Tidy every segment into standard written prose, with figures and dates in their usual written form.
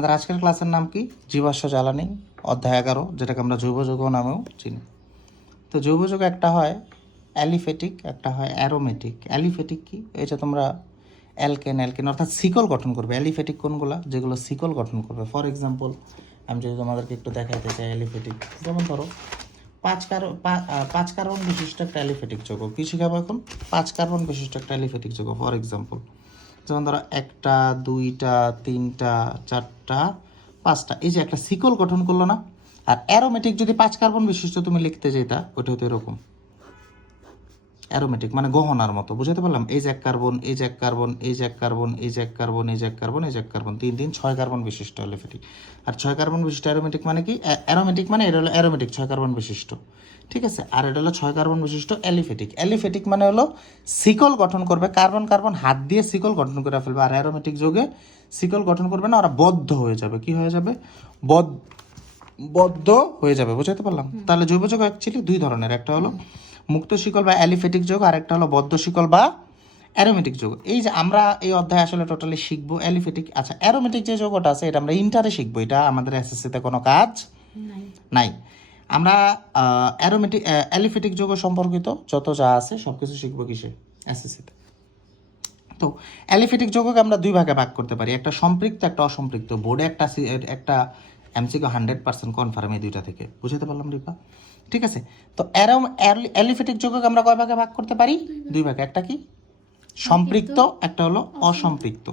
আমাদের আজকের ক্লাসের নাম কি? জীবাশ্ম জ্বালানি, অধ্যায় 11, যেটাকে আমরা জৈব যৌগ নামেও চিনি। তো জৈব যৌগ একটা হয় অ্যালিফেটিক, একটা হয় অ্যারোমেটিক। অ্যালিফেটিক কি? এটা তোমরা অ্যালকেন অর্থাৎ শিকল গঠন করবে। অ্যালিফেটিক কোনগুলো? যেগুলো শিকল গঠন করবে। ফর এক্সাম্পল আমি যদি তোমাদেরকে একটু দেখাইতে চাই অ্যালিফেটিক, যেমন ধরো 5 কার্বন বিশিষ্ট একটা অ্যালিফেটিক যৌগ। কি শিখাবো এখন? 5 কার্বন বিশিষ্ট একটা অ্যালিফেটিক যৌগ। ফর এক্সাম্পল যেমন ধরো 1টা 2টা 3টা 4টা 5টা, এই যে একটা শিকল গঠন করলো না? আর অ্যারোমেটিক যদি 5 কার্বন বিশিষ্ট তুমি লিখতে যেটা, ওটা হতো এরকম। অ্যারোমেটিক মানে গহনার মতো, বুঝাতে পারলাম? এই যে 1 কার্বন, এই যে 1 কার্বন, এই যে 1 কার্বন, এই যে 1 কার্বন, এই যে 1 কার্বন, এই যে 1 কার্বন, 3 3 6 কার্বন বিশিষ্ট অ্যালিফেটিক। আর 6 কার্বন বিশিষ্ট অ্যারোমেটিক মানে কি? অ্যারোমেটিক মানে এটা হলো অ্যারোমেটিক 6 কার্বন বিশিষ্ট, ঠিক আছে? আর এটা হলো 6 কার্বন বিশিষ্ট অ্যালিফেটিক। অ্যালিফেটিক মানে হলো শিকল গঠন করবে, কার্বন কার্বন হাত দিয়ে শিকল গঠন করে ফেলবে। আর অ্যারোমেটিক যোগে শিকল গঠন করবে না, ওরা বদ্ধ হয়ে যাবে। কি হয়ে যাবে? বদ্ধ হয়ে যাবে, বুঝাতে পারলাম? তাহলে জৈব যৌগ অ্যাকচুয়ালি দুই ধরনের, একটা হলো মুক্ত শিকল বা অ্যালিফেটিক যৌগ, আর একটা হলো বদ্ধ শিকল বা অ্যারোমেটিক যৌগ। এই যে আমরা এই অধ্যায়ে আসলে টোটালি শিখবো অ্যালিফেটিক। আচ্ছা, অ্যারোমেটিক যে যৌগটা আছে এটা আমরা ইন্টারে শিখবো, এটা আমাদের এসএসসিতে কোনো কাজ নাই। আমরা অ্যারোমেটিক অ্যালিফেটিক যৌগ সম্পর্কিত যত যা আছে সব কিছু শিখবো কিসে? এসএসসিতে। তো অ্যালিফেটিক যৌগকে আমরা দুই ভাগে ভাগ করতে পারি, একটা সম্পৃক্ত, একটা অসম্পৃক্ত। বোর্ডে একটা এমসিকিউ 100% কনফার্ম এই দুইটা থেকে, বুঝাতে পারলাম রিপা? ঠিক আছে। তো অ্যালিফেটিক যৌগকে আমরা কয় ভাগে ভাগ করতে পারি? দুই ভাগে। একটা কি? সম্পৃক্ত, একটা হলো অসম্পৃক্ত।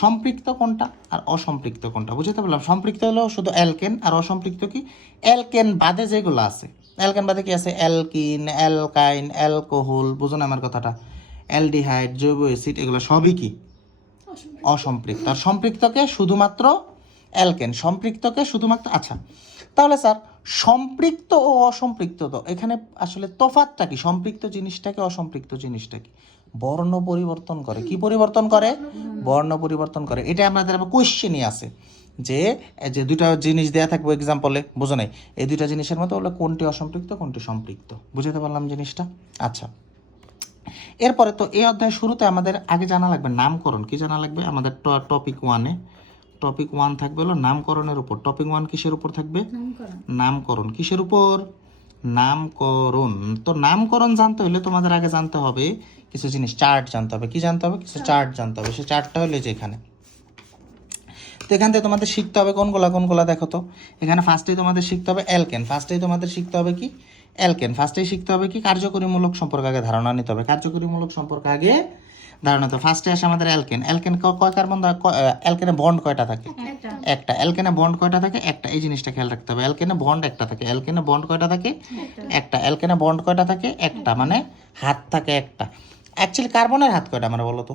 সম্পৃক্ত কোনটা আর অসম্পৃক্ত কোনটা, বুঝতে পারলাম? সম্পৃক্ত হলো শুধু অ্যালকেন, আর অসম্পৃক্ত কি? অ্যালকেন বাদে যেগুলো আছে। অ্যালকেন বাদে কি আছে? অ্যালকিন, অ্যালকাইন, অ্যালকোহল, বুঝো না আমার কথাটা? অ্যালডিহাইড, জৈব অ্যাসিড, এগুলো সবই কি? অসম্পৃক্ত। আর সম্পৃক্তকে শুধুমাত্র অ্যালকেন, সম্পৃক্তকে শুধুমাত্র। আচ্ছা, তাহলে স্যার সম্পৃক্ত ও অসম্পৃক্ত তো এখানে আসলে তফাৎটা কি? সম্পৃক্ত জিনিসটাকে অসম্পৃক্ত জিনিসটা কি? বর্ণ পরিবর্তন করে। কি পরিবর্তন করে? বর্ণ পরিবর্তন করে। এটা আমাদের আবার কোয়েশ্চেনই আছে যে যে দুইটা জিনিস দেয়া থাকবে এক্সাম্পলে, বুঝো নাই? এই দুইটা জিনিসের মধ্যে হলো কোনটি অসম্পৃক্ত কোনটি সম্পৃক্ত, বুঝতে পারলাম জিনিসটা? আচ্ছা, এরপরে তো এই অধ্যায়ের শুরুতে আমাদের আগে জানা লাগবে নামকরণ। কি জানা লাগবে? আমাদের টপিক 1 থাকবে হলো নামকরণের উপর। টপিক 1 কিসের উপর থাকবে? নামকরণ। কিসের উপর? নামকরণ। তো নামকরণ জানতে হলে তোমাদের আগে জানতে হবে কিছু জিনিস, চার্ট জানতে হবে। কি জানতে হবে? কিছু চার্ট জানতে হবে। সে চার্টটা হলে যে এখানে, তো এখান থেকে তোমাদের শিখতে হবে কোনগুলা দেখো তো। এখানে ফার্স্টেই তোমাদের শিখতে হবে অ্যালকেন। ফার্স্টেই তোমাদের শিখতে হবে কি? অ্যালকেন। ফার্স্টেই শিখতে হবে কি? কার্যকরীমূলক সম্পর্কে আগে ধারণা নিতে হবে। কার্যকরীমূলক সম্পর্কে আগে ধারণা নিতে হবে। ফার্স্টে আসে আমাদের অ্যালকেন। অ্যালকেন কয় কার্বন? অ্যালকেনে বন্ড কয়টা থাকে? একটা। অ্যালকেনে বন্ড কয়টা থাকে? একটা। এই জিনিসটা খেয়াল রাখতে হবে। অ্যালকেনে বন্ড একটা থাকে। অ্যালকেনে বন্ড কয়টা থাকে? একটা। অ্যালকেনে বন্ড কয়টা থাকে? একটা, মানে হাত থাকে একটা। অ্যাকচুয়ালি কার্বনের হাত কয়টা আমরা বলো তো?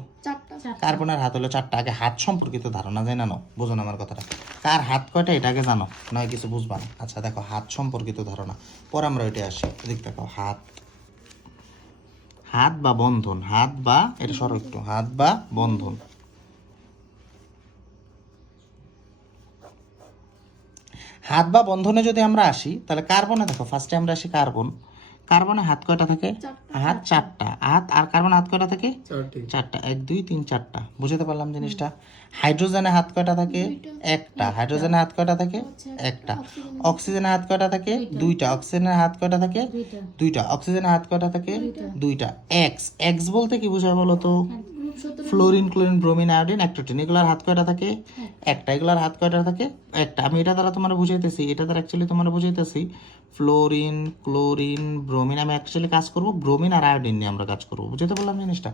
কার্বনের হাত হলো 4টা। আগে হাত সম্পর্কিত ধারণা যায় না, বোঝো না আমার কথাটা? কার হাত কয়টা এটা আগে জানো, নয় কিছু বুঝবা না। আচ্ছা দেখো, হাত সম্পর্কিত ধারণা পরে আমরা ওইটা আসি। এদিক দেখো, হাত বা বন্ধন, হাত বা, এটা সরো একটু, হাত বা বন্ধন। হাত বা বন্ধনে যদি আমরা আসি তাহলে কার্বনে দেখো, ফার্স্টে আমরা আসি কার্বনে হাত কয়টা থাকে? হাত 4টা। হাত আর কার্বনে হাত কয়টা থাকে? 4টা। 1 2 3 4টা, বুঝতে পারলাম জিনিসটা? হাইড্রোজেনে হাত কয়টা থাকে? একটা। হাইড্রোজেনে হাত কয়টা থাকে? একটা। অক্সিজেনে হাত কয়টা থাকে? দুইটা। অক্সিজেনের হাত কয়টা থাকে? দুইটা। অক্সিজেনের হাত কয়টা থাকে? দুইটা। এক্স বলতে কি বোঝায় বলো তো? ফ্লোরিন, ক্লোরিন, ব্রোমিন, আয়োডিন, অ্যাক্টোটিন, এগুলার হাত কয়টা থাকে? একটা। এগুলার হাত কয়টা থাকে? একটা। আমি এটা দ্বারা তোমার বুঝাইতেছি, এটা দ্বারা অ্যাকচুয়ালি তোমার বুঝাইতেছি ফ্লোরিন, ক্লোরিন, ব্রোমিন। আমি অ্যাকচুয়ালি কাজ করব ব্রোমিন আর আয়োডিন নিয়ে আমরা কাজ করবো, বুঝতে পারলাম জিনিসটা?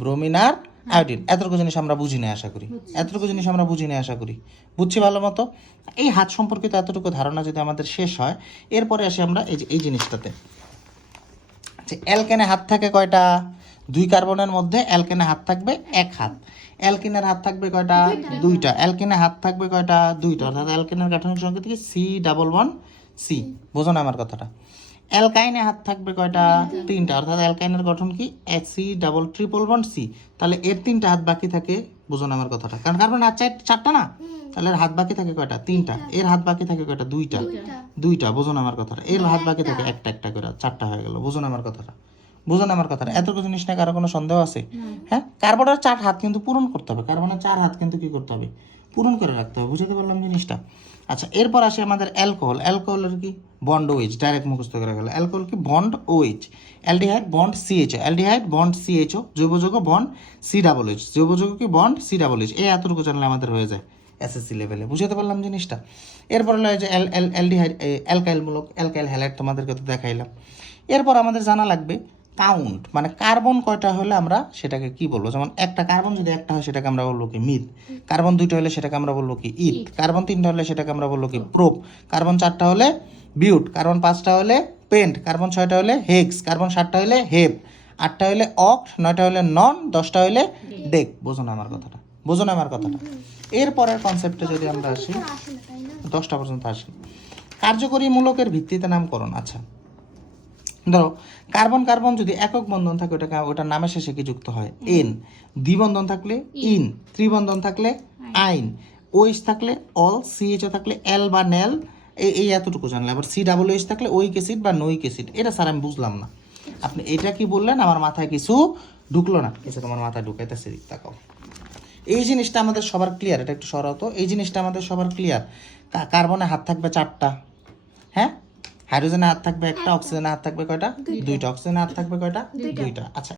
ব্রোমিন আর আয়োডিন, এতটুকু জিনিস আমরা বুঝি না আশা করি। বুঝছি ভালো মতো? এই হাত সম্পর্কিত এতটুকু ধারণা যদি আমাদের শেষ হয়, এরপরে আসি আমরা এই জিনিসটাতে যে অ্যালকেনে হাত থাকে কয়টা? 2 কার্বনের মধ্যে অ্যালকেনে হাত থাকবে 1 হাত। অ্যালকিনের হাত থাকবে কয়টা? 2টা। অ্যালকিনে হাত থাকবে কয়টা? 2টা। অর্থাৎ অ্যালকিনের গাঠনিক সংকেত কি? C+1C, বোঝো না আমার কথাটা? অ্যালকাইনে হাত থাকবে কয়টা? 3টা। অর্থাৎ অ্যালকাইনের গঠন কি? C+1C। তাহলে এর 3টা হাত বাকি থাকে, বুঝো না আমার কথাটা? কারণ কার্বন হাত 4টা না, তাহলে এর হাত বাকি থাকে কয়টা? 3টা। এর হাত বাকি থাকে কয়টা? 2টা। বুঝো না আমার কথাটা? এর হাত বাকি থাকে একটা একটা করে, 4টা হয়ে গেল। বুঝো না আমার কথাটা? এতটুকু জিনিস না কারো কোনো সন্দেহ আছে? হ্যাঁ, কার্বনের 4 হাত কিন্তু পূরণ করতে হবে। কার্বনের 4 হাত কিন্তু কি করতে হবে? পূরণ করে রাখতে হবে, বুঝতে পারলাম জিনিসটা। আচ্ছা, এরপর আসে আমাদের অ্যালকোহল। অ্যালকোহলের কি বন্ড ওইচ, ডাইরেক্ট মুখস্থ করে গেল। অ্যালকোহল কি bond O H. Aldehyde bond CHO, aldehyde bond CHO, জৈব যৌগ বন্ড সি ডাবল এইচ, জৈব যৌগ কি বন্ড সি ডাবল এইচ। এই এতটুকু জানলে আমাদের হয়ে যায় এসএসসি লেভেলে, বুঝতে পারলাম জিনিসটা। এরপর হলো যে অ্যালডিহাইড অ্যালকাইলমূলক, অ্যালকাইল হ্যালাইড তোমাদেরকে তো দেখাইলাম। এরপর আমাদের জানা লাগবে কাউন্ট, মানে কার্বন কয়টা হলে আমরা সেটাকে কি বলবো। যেমন একটা কার্বন যদি একটা হয় সেটাকে আমরা বলবো কি মিথ, কার্বন দুইটা হলে সেটাকে আমরা বলবো কি ইথ, কার্বন তিনটা হলে সেটাকে আমরা বলবো কি প্রোপ, কার্বন চারটা হলে বিউট, কার্বন পাঁচটা হলে পেন্ট, কার্বন ছয়টা হলে হেক্স, কার্বন সাতটা হলে হেপ, আটটা হলে অক্ট, নয়টা হলে নন, দশটা হলে ডেক। বোঝো না আমার কথাটা, বোঝো না আমার কথাটা। এরপরের কনসেপ্টে যদি আমরা আসি, 10টা পর্যন্ত আসি। কার্যকরী মূলকের ভিত্তিতে নামকরণ। আচ্ছা, ধরো কার্বন কার্বন যদি একক বন্ধন থাকে ওটাকে ওটার নামের শেষে কি যুক্ত হয় এন, দ্বিবন্ধন থাকলে ইন, ত্রিবন্ধন থাকলে আইন, ওইচ থাকলে অল, সিএইচও থাকলে এল বা নেল, এই এতটুকু জানলে। আবার সি ডাবল এইচ থাকলে ওইক অ্যাসিড বা নোইক অ্যাসিড। এটা স্যার আমি বুঝলাম না, আপনি এটা কি বললেন, আমার মাথায় কিছু ঢুকলো না। কিছু তোমার মাথায় ঢুকাইতেছে, দিক তাকাও। এই জিনিসটা আমাদের সবার ক্লিয়ার, এটা একটু সরাতো। এই জিনিসটা আমাদের সবার ক্লিয়ার। কার্বনে হাত থাকবে 4টা, হ্যাঁ, হাইড্রোজেনে হাত থাকবে 1টা, অক্সিজেনে হাত থাকবে কয়টা? 2টা। অক্সিজেনে হাত থাকবে কয়টা? 2টা। আচ্ছা,